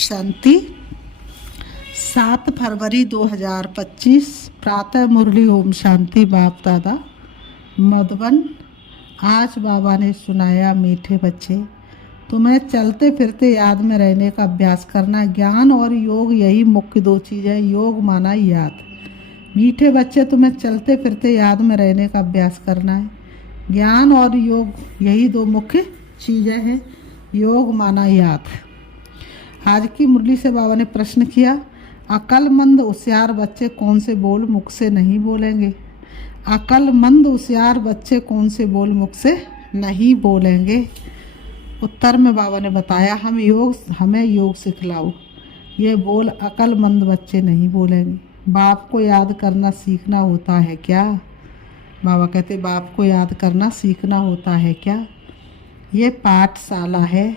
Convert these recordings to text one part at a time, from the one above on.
शांति। 7 फरवरी 2025 प्रातः मुरली। ओम शांति। बाप दादा मधुबन। आज बाबा ने सुनाया, मीठे बच्चे, तुम्हें चलते फिरते याद में रहने का अभ्यास करना। ज्ञान और योग यही मुख्य दो चीज़ें। योग माना याद। मीठे बच्चे, तुम्हें चलते फिरते याद में रहने का अभ्यास करना है। ज्ञान और योग यही दो मुख्य चीज़ें हैं। योग माना याद। आज की मुरली से बाबा ने प्रश्न किया, अक्लमंद होशियार बच्चे कौन से बोल मुख से नहीं बोलेंगे? अक्लमंद होशियार बच्चे कौन से बोल मुख से नहीं बोलेंगे? उत्तर में बाबा ने बताया, हमें योग सिखलाओ। ये बोल अक्लमंद बच्चे नहीं बोलेंगे। बाप को याद करना सीखना होता है क्या? बाबा कहते, बाप को याद करना सीखना होता है क्या? ये पाठशाला है,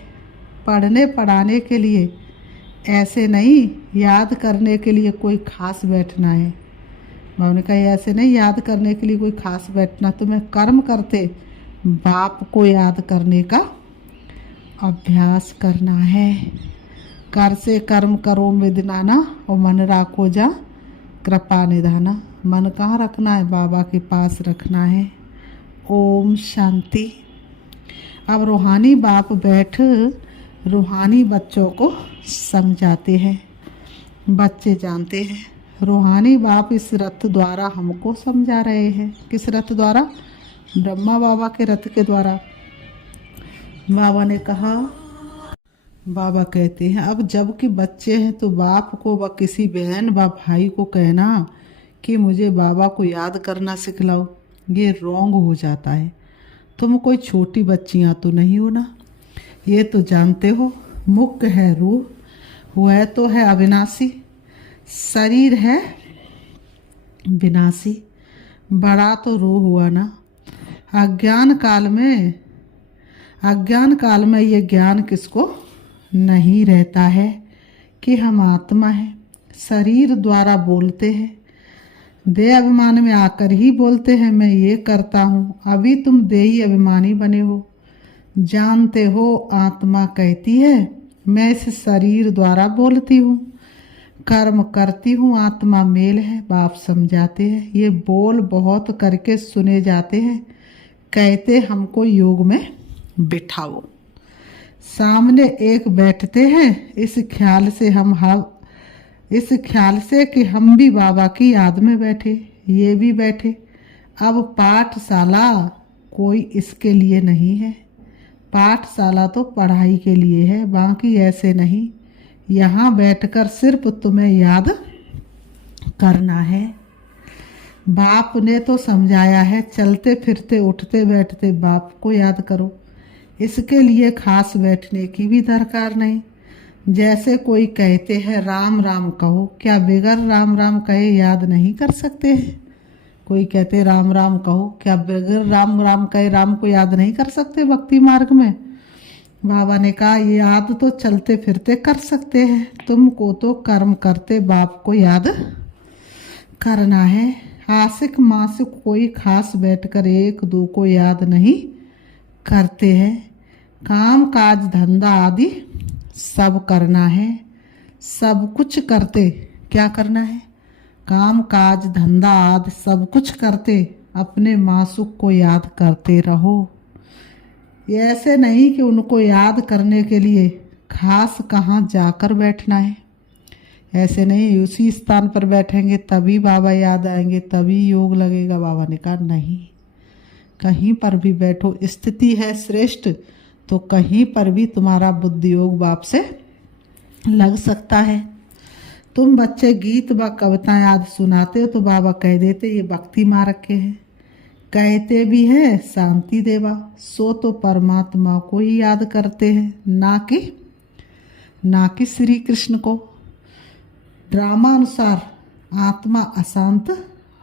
पढ़ने पढ़ाने के लिए, ऐसे नहीं याद करने के लिए कोई खास बैठना है। बाबा ने कहा, ऐसे नहीं याद करने के लिए कोई खास बैठना, तुम्हें कर्म करते बाप को याद करने का अभ्यास करना है। कर से कर्म करो विदनाना और मन राखो जा कृपा निधाना। मन कहाँ रखना है? बाबा के पास रखना है। ओम शांति। अब रूहानी बाप बैठ रूहानी बच्चों को समझाते हैं। बच्चे जानते हैं रूहानी बाप इस रथ द्वारा हमको समझा रहे हैं। किस रथ द्वारा? ब्रह्मा बाबा के रथ के द्वारा। बाबा ने कहा, बाबा कहते हैं, अब जब कि बच्चे हैं तो बाप को व किसी बहन व भाई को कहना कि मुझे बाबा को याद करना सिखलाओ, ये रॉन्ग हो जाता है। तुम कोई छोटी बच्चियां तो नहीं हो ना? ये तो जानते हो मुख्य है रूह, वह तो है अविनाशी, शरीर है विनाशी। बड़ा तो रूह हुआ ना। अज्ञान काल में ये ज्ञान किसको नहीं रहता है कि हम आत्मा हैं। शरीर द्वारा बोलते हैं, देह अभिमान में आकर ही बोलते हैं मैं ये करता हूँ। अभी तुम देही अभिमानी बने हो। जानते हो आत्मा कहती है मैं इस शरीर द्वारा बोलती हूँ, कर्म करती हूँ, आत्मा मेल है। बाप समझाते हैं, ये बोल बहुत करके सुने जाते हैं। कहते हमको योग में बिठाओ। सामने एक बैठते हैं इस ख्याल से कि हम भी बाबा की याद में बैठे, ये भी बैठे। अब पाठशाला कोई इसके लिए नहीं है। पाठशाला तो पढ़ाई के लिए है, बाकी ऐसे नहीं। यहाँ बैठकर सिर्फ तुम्हें याद करना है। बाप ने तो समझाया है, चलते फिरते उठते बैठते बाप को याद करो। इसके लिए खास बैठने की भी दरकार नहीं। जैसे कोई कहते हैं राम राम कहो, क्या बगैर राम राम कहे याद नहीं कर सकते हैं? कोई कहते राम राम कहो, क्या बगैर राम राम कहे राम को याद नहीं कर सकते भक्ति मार्ग में? बाबा ने कहा, ये याद तो चलते फिरते कर सकते हैं, तुमको तो कर्म करते बाप को याद करना है। आशिक मासिक कोई खास बैठकर एक दो को याद नहीं करते हैं। काम काज धंधा आदि सब करना है। सब कुछ करते क्या करना है? काम काज धंधा आदि सब कुछ करते अपने मासुक को याद करते रहो। ये ऐसे नहीं कि उनको याद करने के लिए खास कहाँ जाकर बैठना है। ऐसे नहीं उसी स्थान पर बैठेंगे तभी बाबा याद आएंगे, तभी योग लगेगा। बाबा ने कहा नहीं, कहीं पर भी बैठो, स्थिति है श्रेष्ठ तो कहीं पर भी तुम्हारा बुद्धि योग बाप से लग सकता है। तुम बच्चे गीत व कविताएं आदि सुनाते हो तो बाबा कह देते ये भक्ति मार्ग के हैं। कहते भी हैं शांति देवा, सो तो परमात्मा को ही याद करते हैं, ना कि श्री कृष्ण को। ड्रामा अनुसार आत्मा अशांत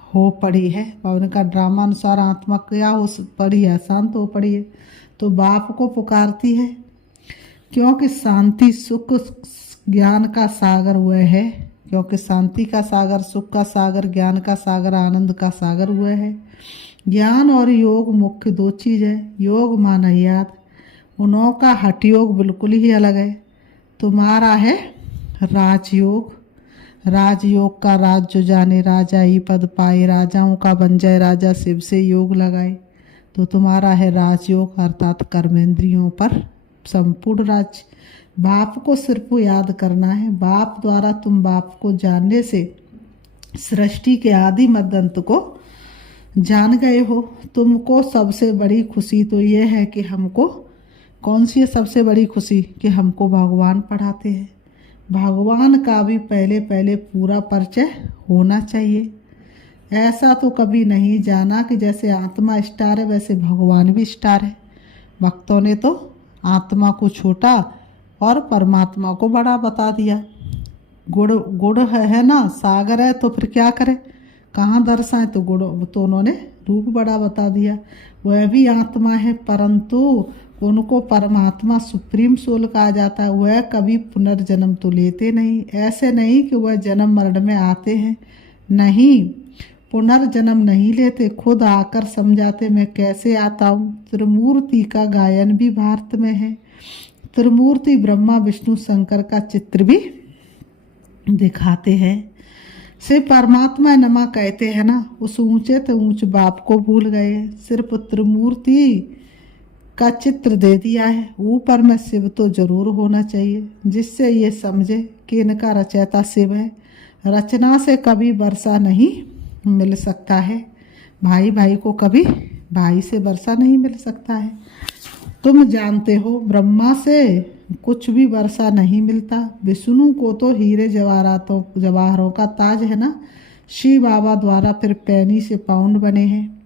हो पड़ी है। बाबा ने कहा ड्रामा अनुसार आत्मा क्या हो पड़ी है? अशांत हो पड़ी है। तो बाप को पुकारती है, क्योंकि शांति सुख ज्ञान का सागर हुआ है। क्योंकि शांति का सागर, सुख का सागर, ज्ञान का सागर, आनंद का सागर हुआ है। ज्ञान और योग मुख्य दो चीज़ है। योग माना याद, उनों का हठ योग बिल्कुल ही अलग है। तुम्हारा है राजयोग, राजयोग का राज जो जाने राजा ही पद पाए, राजाओं का बन जाए राजा शिव से योग लगाए। तो तुम्हारा है राजयोग अर्थात कर्मेंद्रियों पर संपूर्ण राज। बाप को सिर्फ याद करना है। बाप द्वारा तुम बाप को जानने से सृष्टि के आदि मध्य अंत को जान गए हो। तुमको सबसे बड़ी खुशी तो ये है कि हमको, कौन सी है सबसे बड़ी खुशी? कि हमको भगवान पढ़ाते हैं। भगवान का भी पहले पहले पूरा परिचय होना चाहिए। ऐसा तो कभी नहीं जाना कि जैसे आत्मा स्टार है वैसे भगवान भी स्टार है। भक्तों ने तो आत्मा को छोटा और परमात्मा को बड़ा बता दिया। गुड़ गुड़ है ना, सागर है तो फिर क्या करे, कहाँ दर्शाए? तो गुड़ तो उन्होंने रूप बड़ा बता दिया। वह भी आत्मा है परंतु उनको परमात्मा सुप्रीम सोल कहा जाता है। वह कभी पुनर्जन्म तो लेते नहीं। ऐसे नहीं कि वह जन्म मरण में आते हैं, नहीं, पुनर्जन्म नहीं लेते। खुद आकर समझाते मैं कैसे आता हूँ। त्रिमूर्ति का गायन भी भारत में है। त्रिमूर्ति ब्रह्मा विष्णु शंकर का चित्र भी दिखाते हैं। से परमात्मा नमा कहते हैं ना, उस ऊंचे तो ऊंच बाप को भूल गए। सिर्फ त्रिमूर्ति का चित्र दे दिया है। ऊपर में शिव तो जरूर होना चाहिए जिससे ये समझे कि इनका रचयिता शिव है। रचना से कभी वर्षा नहीं मिल सकता है। भाई भाई को कभी भाई से वर्षा नहीं मिल सकता है। तुम जानते हो ब्रह्मा से कुछ भी वर्षा नहीं मिलता। विष्णु को तो हीरे जवाहरों का ताज है ना। शिव बाबा द्वारा फिर पैनी से पाउंड बने हैं।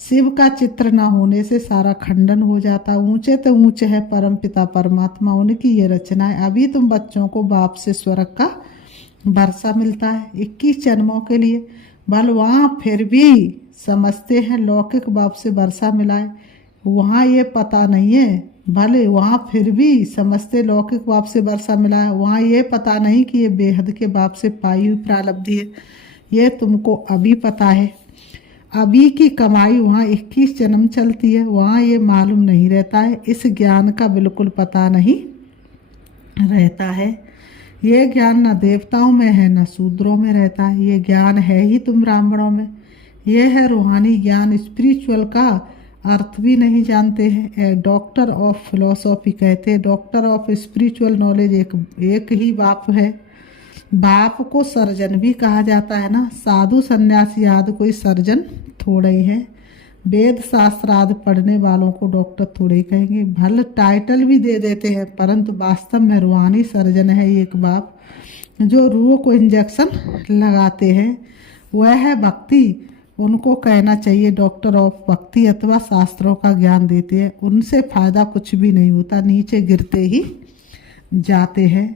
शिव का चित्र न होने से सारा खंडन हो जाता। ऊंचे तो ऊंचे है परम पिता परमात्मा, उनकी ये रचना है। अभी तुम बच्चों को बाप से स्वर्ग का वर्षा मिलता है 21 जन्मों के लिए। बल वहाँ फिर भी समझते हैं लौकिक बाप से वर्षा मिलाए, वहाँ ये पता नहीं है। भले वहाँ फिर भी समझते लौकिक बाप से वर्षा मिला है, वहाँ ये पता नहीं कि ये बेहद के बाप से पाई हुई प्रारब्धि है। ये तुमको अभी पता है। अभी की कमाई वहाँ 21 जन्म चलती है, वहाँ ये मालूम नहीं रहता है। इस ज्ञान का बिल्कुल पता नहीं रहता है। ये ज्ञान न देवताओं में है न शूद्रों में रहता है। ये ज्ञान है ही तुम ब्राह्मणों में। ये है रूहानी ज्ञान। स्पिरिचुअल का अर्थ भी नहीं जानते हैं। डॉक्टर ऑफ फिलोसॉफी कहते हैं, डॉक्टर ऑफ स्पिरिचुअल नॉलेज एक ही बाप है। बाप को सर्जन भी कहा जाता है ना। साधु सन्यासी आदि कोई सर्जन थोड़े ही है। वेद शास्त्र आदि पढ़ने वालों को डॉक्टर थोड़े ही कहेंगे। भले टाइटल भी दे देते हैं परंतु वास्तव में रूहानी सर्जन है एक बाप जो रूह को इंजेक्शन लगाते हैं। वह है भक्ति। उनको कहना चाहिए डॉक्टर ऑफ भक्ति अथवा शास्त्रों का ज्ञान देते हैं। उनसे फायदा कुछ भी नहीं होता, नीचे गिरते ही जाते हैं।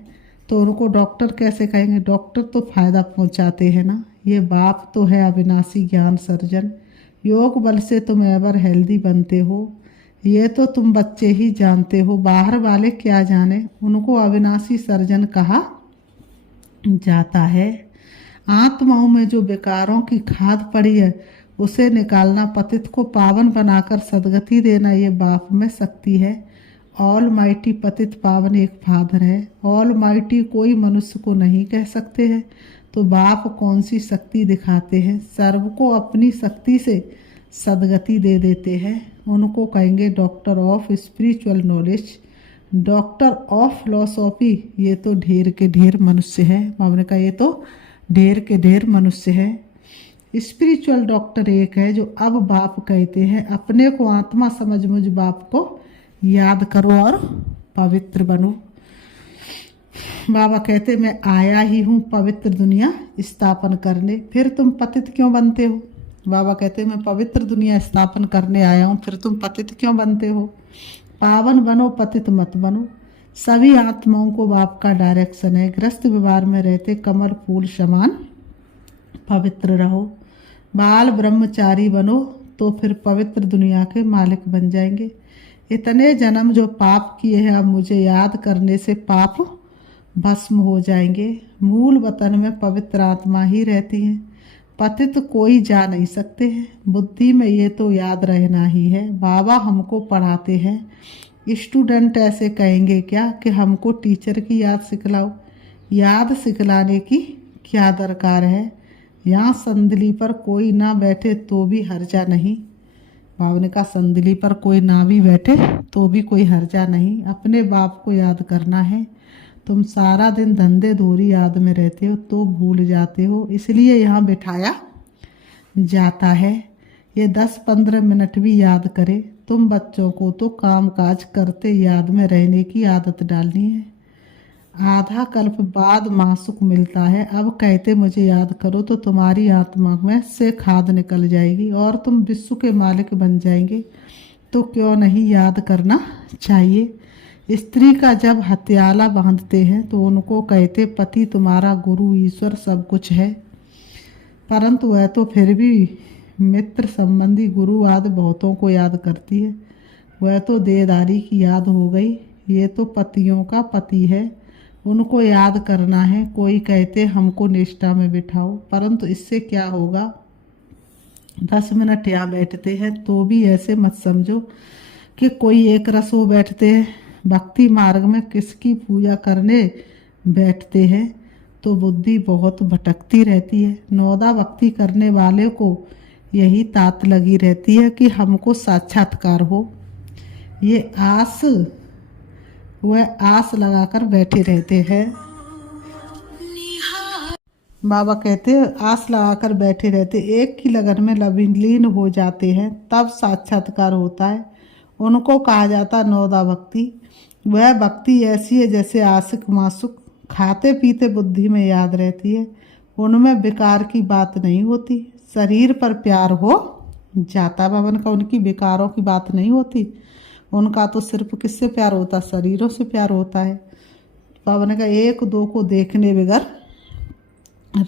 तो उनको डॉक्टर कैसे कहेंगे? डॉक्टर तो फायदा पहुंचाते हैं ना। ये बाप तो है अविनाशी ज्ञान सर्जन। योग बल से तुम एवर हेल्दी बनते हो, ये तो तुम बच्चे ही जानते हो। बाहर वाले क्या जाने। उनको अविनाशी सर्जन कहा जाता है। आत्माओं में जो विकारों की खाद पड़ी है उसे निकालना, पतित को पावन बनाकर सदगति देना, ये बाप में शक्ति है। ऑल माइटी पतित पावन एक फादर है। ऑल माइटी कोई मनुष्य को नहीं कह सकते हैं। तो बाप कौन सी शक्ति दिखाते हैं? सर्व को अपनी शक्ति से सदगति दे देते हैं। उनको कहेंगे doctor of spiritual knowledge. Doctor of philosophy ये तो ढेर के ढेर मनुष्य है। हमने कहा ये तो ढेर के ढेर मनुष्य है। स्पिरिचुअल डॉक्टर एक है जो अब बाप कहते हैं अपने को आत्मा समझ मुझ बाप को याद करो और पवित्र बनो। बाबा कहते मैं आया ही हूँ पवित्र दुनिया स्थापन करने, फिर तुम पतित क्यों बनते हो? बाबा कहते मैं पवित्र दुनिया स्थापन करने आया हूँ, फिर तुम पतित क्यों बनते हो? पावन बनो, पतित मत बनो। सभी आत्माओं को बाप का डायरेक्शन है। ग्रस्त व्यवहार में रहते कमल फूल समान पवित्र रहो। बाल ब्रह्मचारी बनो तो फिर पवित्र दुनिया के मालिक बन जाएंगे। इतने जन्म जो पाप किए हैं अब मुझे याद करने से पाप भस्म हो जाएंगे। मूल वतन में पवित्र आत्मा ही रहती है, पतित कोई जा नहीं सकते हैं। बुद्धि में ये तो याद रहना ही है। बाबा हमको पढ़ाते हैं। स्टूडेंट ऐसे कहेंगे क्या कि हमको टीचर की याद सिखलाओ? याद सिखलाने की क्या दरकार है। यहाँ संदली पर कोई ना बैठे तो भी हर्जा नहीं। बाबा ने कहा संदली पर कोई ना भी बैठे तो भी कोई हर्जा नहीं। अपने बाप को याद करना है। तुम सारा दिन धंधे धोरी याद में रहते हो तो भूल जाते हो, इसलिए यहाँ बिठाया जाता है। ये 10-15 मिनट भी याद करे। तुम बच्चों को तो काम काज करते याद में रहने की आदत डालनी है। आधा कल्प बाद मासुक मिलता है। अब कहते मुझे याद करो तो तुम्हारी आत्मा में से खाद निकल जाएगी और तुम विश्व के मालिक बन जाएंगे। तो क्यों नहीं याद करना चाहिए। स्त्री का जब हथियाला बांधते हैं तो उनको कहते पति तुम्हारा गुरु ईश्वर सब कुछ है, परंतु वह तो फिर भी मित्र संबंधी गुरु आदि बहुतों को याद करती है। वह तो देहदारी की याद हो गई। ये तो पतियों का पति है, उनको याद करना है। कोई कहते हमको निष्ठा में बिठाओ, परंतु इससे क्या होगा। 10 मिनट यहाँ बैठते हैं तो भी ऐसे मत समझो कि कोई एक रस हो बैठते हैं। भक्ति मार्ग में किसकी पूजा करने बैठते हैं तो बुद्धि बहुत भटकती रहती है। नौदा भक्ति करने वाले को यही तात लगी रहती है कि हमको साक्षात्कार हो। ये आस वह आस लगाकर बैठे रहते हैं। बाबा कहते आस लगाकर बैठे रहते, एक की लगन में लीन हो जाते हैं तब साक्षात्कार होता है। उनको कहा जाता नौदा भक्ति। वह भक्ति ऐसी है जैसे आशिक मासुक खाते पीते बुद्धि में याद रहती है। उनमें विकार की बात नहीं होती। शरीर पर प्यार हो जाता बाबा का, उनकी विकारों की बात नहीं होती। उनका तो सिर्फ किससे प्यार होता, शरीरों से प्यार होता है। बाबा ने कहा एक दो को देखने बगैर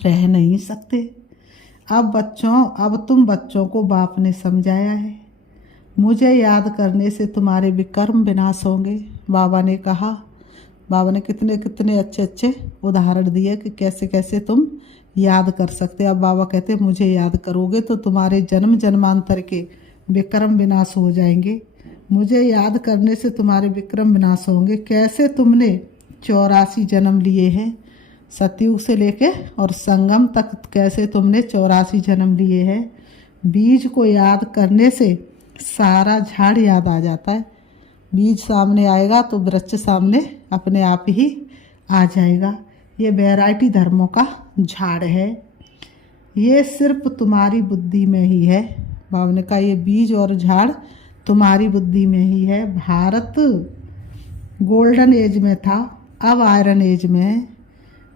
रह नहीं सकते। अब तुम बच्चों को बाप ने समझाया है। मुझे याद करने से तुम्हारे विकर्म विनाश होंगे। बाबा ने कहा। बाबा ने कितने कितने अच्छे अच्छे उदाहरण दिए कि कैसे कैसे तुम याद कर सकते। अब बाबा कहते मुझे याद करोगे तो तुम्हारे जन्म जन्मांतर के विक्रम विनाश हो जाएंगे। मुझे याद करने से तुम्हारे विक्रम विनाश होंगे। कैसे तुमने 84 जन्म लिए हैं, सतयुग से लेके और संगम तक कैसे तुमने 84 जन्म लिए हैं। बीज को याद करने से सारा झाड़ याद आ जाता है। बीज सामने आएगा तो वृक्ष सामने अपने आप ही आ जाएगा। ये वैरायटी धर्मों का झाड़ है। ये सिर्फ तुम्हारी बुद्धि में ही है। बाबा ने कहा ये बीज और झाड़ तुम्हारी बुद्धि में ही है। भारत गोल्डन एज में था, अब आयरन एज में है।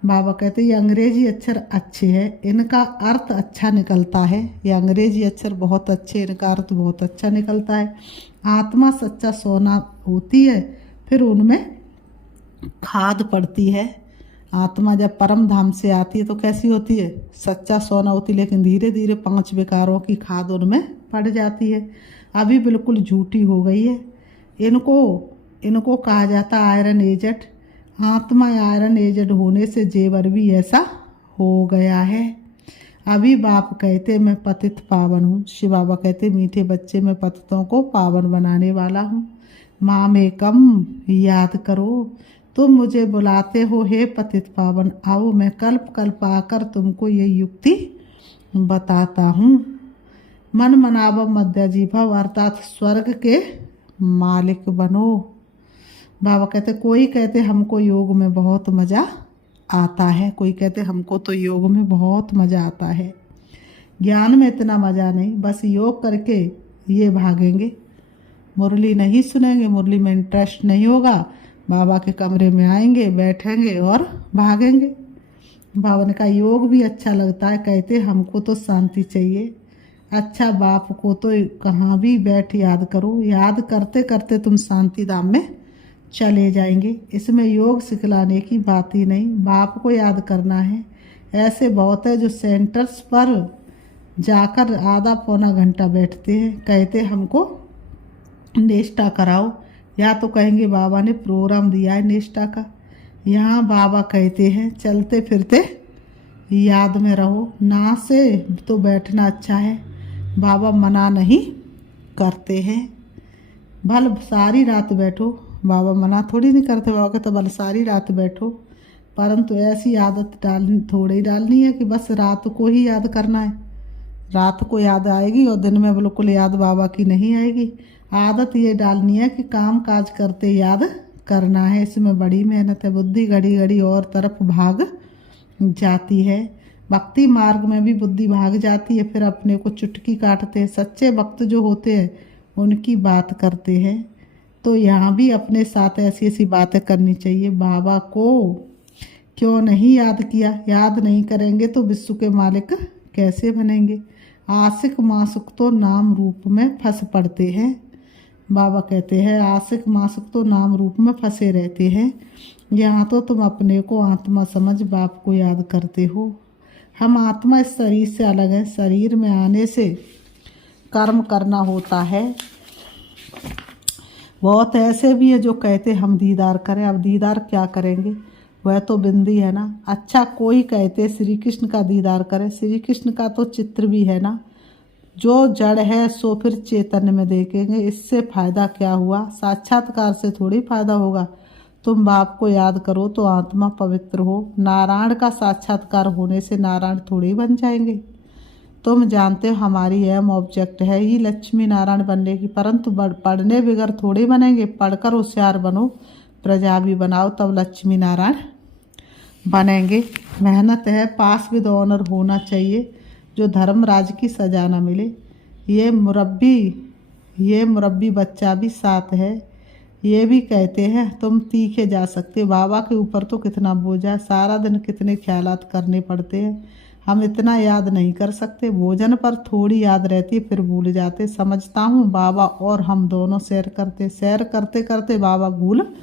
बाबा कहते ये अंग्रेजी अक्षर अच्छे हैं, इनका अर्थ अच्छा निकलता है। ये अंग्रेजी अक्षर बहुत अच्छे, इनका अर्थ बहुत अच्छा निकलता है। आत्मा सच्चा सोना होती है, फिर उनमें खाद पड़ती है। आत्मा जब परम धाम से आती है तो कैसी होती है, सच्चा सोना होती है, लेकिन धीरे धीरे 5 विकारों की खाद उनमें पड़ जाती है। अभी बिल्कुल झूठी हो गई है। इनको कहा जाता आयरन एजेड। आत्मा आयरन एजेड होने से जेवर भी ऐसा हो गया है। अभी बाप कहते मैं पतित पावन हूँ। शिव बाबा कहते मीठे बच्चे मैं पतितों को पावन बनाने वाला हूँ। माँ में कम याद करो, तुम मुझे बुलाते हो हे पतित पावन। आओ मैं कल्प कल्प आकर तुमको ये युक्ति बताता हूँ। मन मनावम मध्याजीभव अर्थात स्वर्ग के मालिक बनो। बाबा कहते कोई कहते हमको योग में बहुत मज़ा आता है, कोई कहते हमको तो योग में बहुत मज़ा आता है। ज्ञान में इतना मज़ा नहीं, बस योग करके ये भागेंगे, मुरली नहीं सुनेंगे, मुरली में इंटरेस्ट नहीं होगा। बाबा के कमरे में आएंगे, बैठेंगे और भागेंगे। बाबा ने कहा योग भी अच्छा लगता है। कहते हमको तो शांति चाहिए। अच्छा बाप को तो कहाँ भी बैठ याद करो, याद करते करते तुम शांति धाम में चले जाएंगे। इसमें योग सिखलाने की बात ही नहीं, बाप को याद करना है। ऐसे बहुत है जो सेंटर्स पर जाकर आधा पौना घंटा बैठते हैं, कहते हमको निष्ठा कराओ, या तो कहेंगे बाबा ने प्रोग्राम दिया है निष्ठा का। यहाँ बाबा कहते हैं चलते फिरते याद में रहो, ना से तो बैठना अच्छा है। बाबा मना नहीं करते हैं, भल सारी रात बैठो। बाबा मना थोड़ी नहीं करते, बाबा कहते भल सारी रात बैठो, परंतु ऐसी आदत डालनी थोड़ी डालनी है कि बस रात को ही याद करना है। रात को याद आएगी और दिन में बिल्कुल याद बाबा की नहीं आएगी। आदत ये डालनी है कि काम काज करते याद करना है। इसमें बड़ी मेहनत है। बुद्धि घड़ी घड़ी और तरफ भाग जाती है। भक्ति मार्ग में भी बुद्धि भाग जाती है, फिर अपने को चुटकी काटते हैं। सच्चे भक्त जो होते हैं उनकी बात करते हैं। तो यहाँ भी अपने साथ ऐसी ऐसी बातें करनी चाहिए। बाबा को क्यों नहीं याद किया? याद नहीं करेंगे तो विश्व के मालिक कैसे बनेंगे? आशिक मासुक तो नाम रूप में फंस पड़ते हैं। बाबा कहते हैं आशिक मासुक तो नाम रूप में फंसे रहते हैं। यहाँ तो तुम अपने को आत्मा समझ बाप को याद करते हो। हम आत्मा इस शरीर से अलग है। शरीर में आने से कर्म करना होता है। बहुत ऐसे भी है जो कहते हम दीदार करें। अब दीदार क्या करेंगे? वह तो बिंदी है ना। अच्छा, कोई कहते श्री कृष्ण का दीदार करें। श्री कृष्ण का तो चित्र भी है ना। जो जड़ है सो फिर चैतन्य में देखेंगे। इससे फायदा क्या हुआ? साक्षात्कार से थोड़ी फायदा होगा। तुम बाप को याद करो तो आत्मा पवित्र हो। नारायण का साक्षात्कार होने से नारायण थोड़ी बन जाएंगे। तुम जानते हो हमारी एम ऑब्जेक्ट है ही लक्ष्मी नारायण बनने की, परंतु पढ़ने बगैर थोड़ी बनेंगे। पढ़कर होशियार बनो, प्रजा भी बनाओ, तब लक्ष्मी नारायण बनेंगे। मेहनत है। पास विद ऑनर होना चाहिए, जो धर्मराज की सजा न मिले। ये मुरब्बी बच्चा भी साथ है। ये भी कहते हैं तुम तीखे जा सकते। बाबा के ऊपर तो कितना बोझा है। सारा दिन कितने ख्यालात करने पड़ते हैं। हम इतना याद नहीं कर सकते। भोजन पर थोड़ी याद रहती, फिर भूल जाते। समझता हूँ बाबा और हम दोनों सैर करते करते बाबा भूल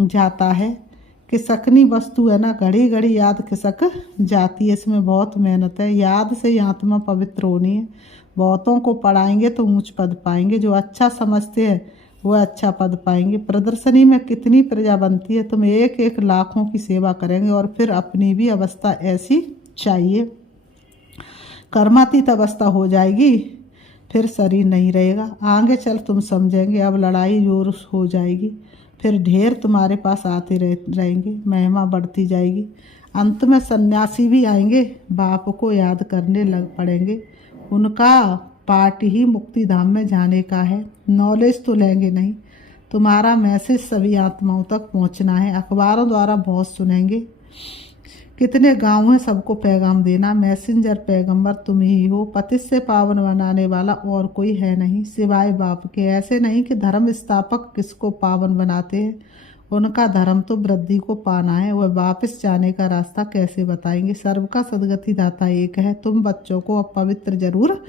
जाता है। खिसकनी वस्तु है ना, घड़ी घड़ी याद खिसक जाती है। इसमें बहुत मेहनत है। याद से ही आत्मा पवित्र होनी है। बहुतों को पढ़ाएंगे तो ऊंच पद पाएंगे। जो अच्छा समझते हैं वह अच्छा पद पाएंगे। प्रदर्शनी में कितनी प्रजा बनती है। तुम एक एक लाखों की सेवा करेंगे और फिर अपनी भी अवस्था ऐसी चाहिए। कर्मातीत अवस्था हो जाएगी, फिर शरीर नहीं रहेगा। आगे चल तुम समझेंगे। अब लड़ाई जोर हो जाएगी, फिर ढेर तुम्हारे पास आते रहेंगे। महिमा बढ़ती जाएगी। अंत में सन्यासी भी आएंगे, बाप को याद करने लग पड़ेंगे। उनका पाठ ही मुक्ति धाम में जाने का है। नॉलेज तो लेंगे नहीं। तुम्हारा मैसेज सभी आत्माओं तक पहुंचना है। अखबारों द्वारा बहुत सुनेंगे। कितने गांव हैं, सबको पैगाम देना। मैसेंजर पैगंबर तुम ही हो। पतित से पावन बनाने वाला और कोई है नहीं सिवाय बाप के। ऐसे नहीं कि धर्म स्थापक किसको पावन बनाते हैं। उनका धर्म तो वृद्धि को पाना है। वह वापस जाने का रास्ता कैसे बताएंगे? सर्व का सदगति दाता एक है। तुम बच्चों को अब पवित्र जरूर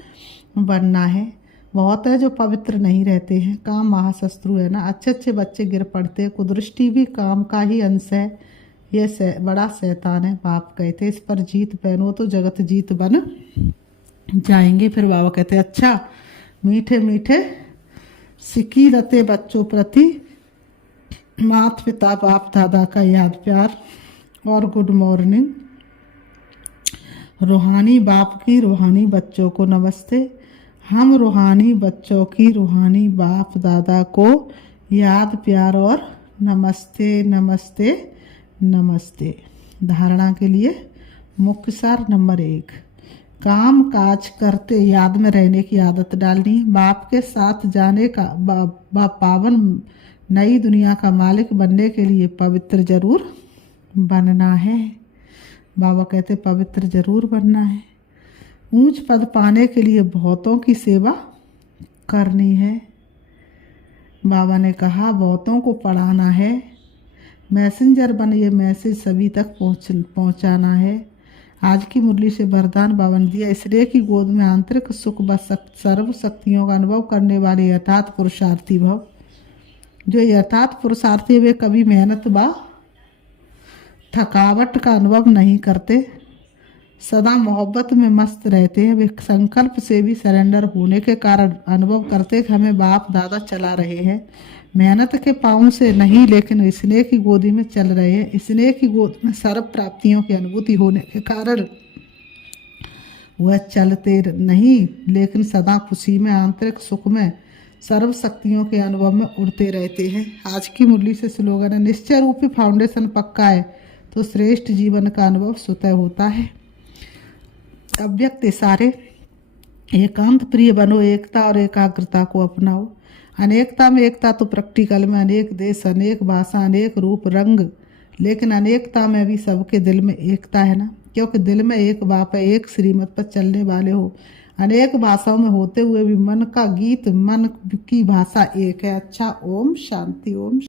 बनना है। बहुत है जो पवित्र नहीं रहते हैं। काम महाशत्रु है ना। अच्छे अच्छे बच्चे गिर पड़ते हैं। कुदृष्टि भी काम का ही अंश है। ये बड़ा शैतान है। बाप कहते इस पर जीत पहनो तो जगत जीत बन जाएंगे। फिर बाबा कहते अच्छा, मीठे मीठे सिक्की रते बच्चों प्रति माता पिता बाप दादा का याद प्यार और गुड मॉर्निंग। रूहानी बाप की रूहानी बच्चों को नमस्ते। हम रूहानी बच्चों की रूहानी बाप दादा को याद प्यार और नमस्ते नमस्ते नमस्ते। धारणा के लिए मुख्य सार नंबर 1, काम काज करते याद में रहने की आदत डालनी। बाप के साथ जाने का पावन नई दुनिया का मालिक बनने के लिए पवित्र जरूर बनना है। बाबा कहते पवित्र जरूर बनना है। ऊंच पद पाने के लिए बहुतों की सेवा करनी है। बाबा ने कहा बहुतों को पढ़ाना है। मैसेंजर बन ये मैसेज सभी तक पहुंचाना है। आज की मुरली से वरदान बाबा ने दिया, इसलिए कि गोद में आंतरिक सुख व सर्व शक्तियों का अनुभव करने वाले यथार्थ पुरुषार्थी भव। जो यथार्थ पुरुषार्थी वे कभी मेहनत व थकावट का अनुभव नहीं करते, सदा मोहब्बत में मस्त रहते हैं। वे संकल्प से भी सरेंडर होने के कारण अनुभव करते कि हमें बाप दादा चला रहे हैं। मेहनत के पाँव से नहीं, लेकिन स्नेह की गोदी में चल रहे हैं। स्नेह की गोद में सर्व प्राप्तियों की अनुभूति होने के कारण वह चलते नहीं, लेकिन सदा खुशी में आंतरिक सुख में सर्व शक्तियों के अनुभव में उड़ते रहते हैं। आज की मुरली से स्लोगन है, निश्चय रूपी फाउंडेशन पक्का है तो श्रेष्ठ जीवन का अनुभव स्वतः होता है। अव्यक्त इशारे। एकांत प्रिय बनो, एकता और एकाग्रता को अपनाओ। अनेकता में एकता तो प्रैक्टिकल में अनेक देश, अनेक भाषा, अनेक रूप रंग, लेकिन अनेकता में भी सबके दिल में एकता है ना, क्योंकि दिल में एक बाप है, एक श्रीमत पर चलने वाले हो। अनेक भाषाओं में होते हुए भी मन का गीत, मन की भाषा एक है। अच्छा, ओम शांति। ओम